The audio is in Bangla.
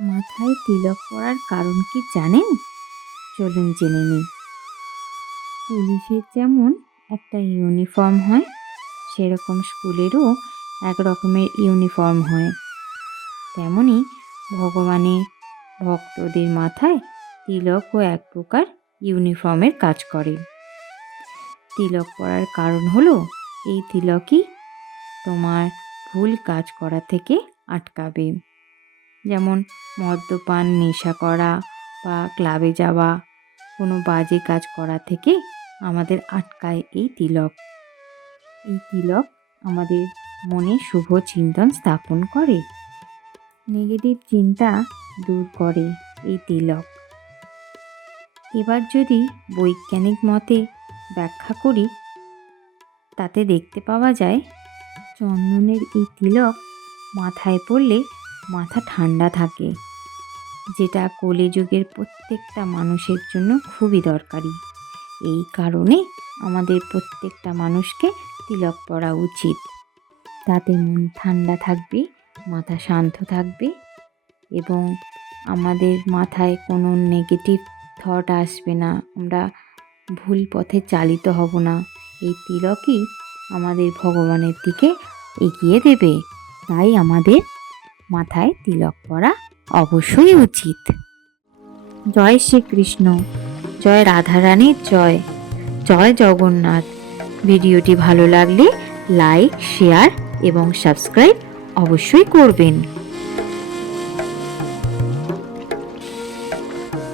মাথায় তিলক পরার কারণ কি জানেন? চলুন জেনে নিই। পুলিশের যেমন একটা ইউনিফর্ম হয়, সেরকম স্কুলেরও এক রকমের ইউনিফর্ম হয়। তেমনি ভগবানের ভক্তদের মাথায় তিলকও এক প্রকার ইউনিফর্মের কাজ করে। তিলক পরার কারণ হলো, এই তিলকই তোমার ভুল কাজ করা থেকে আটকাবে। যেমন মদ্যপান, নেশা করা বা ক্লাবে যাওয়া, কোনো বাজে কাজ করা থেকে আমাদের আটকায় এই তিলক। এই তিলক আমাদের মনে শুভ চিন্তন স্থাপন করে, নেগেটিভ চিন্তা দূর করে এই তিলক। এবার যদি বৈজ্ঞানিক মতে ব্যাখ্যা করি, তাতে দেখতে পাওয়া যায় চন্দনের এই তিলক মাথায় পড়লে মাথা ঠান্ডা থাকে, যেটা কলিযুগের প্রত্যেকটা মানুষের জন্য খুবই দরকারি। এই কারণে আমাদের প্রত্যেকটা মানুষকে তিলক পরা উচিত। তাতে মন ঠান্ডা থাকবে, মাথা শান্ত থাকবে এবং আমাদের মাথায় কোনো নেগেটিভ থট আসবে না, আমরা ভুল পথে চালিত হব না। এই তিলকই আমাদের ভগবানের দিকে এগিয়ে দেবে। তাই আমাদের মাথায় তিলক পরা অবশ্যই উচিত। জয় শ্রীকৃষ্ণ, জয় রাধারানীর জয়, জয় জগন্নাথ। ভিডিওটি ভালো লাগলে লাইক, শেয়ার এবং সাবস্ক্রাইব অবশ্যই করবেন।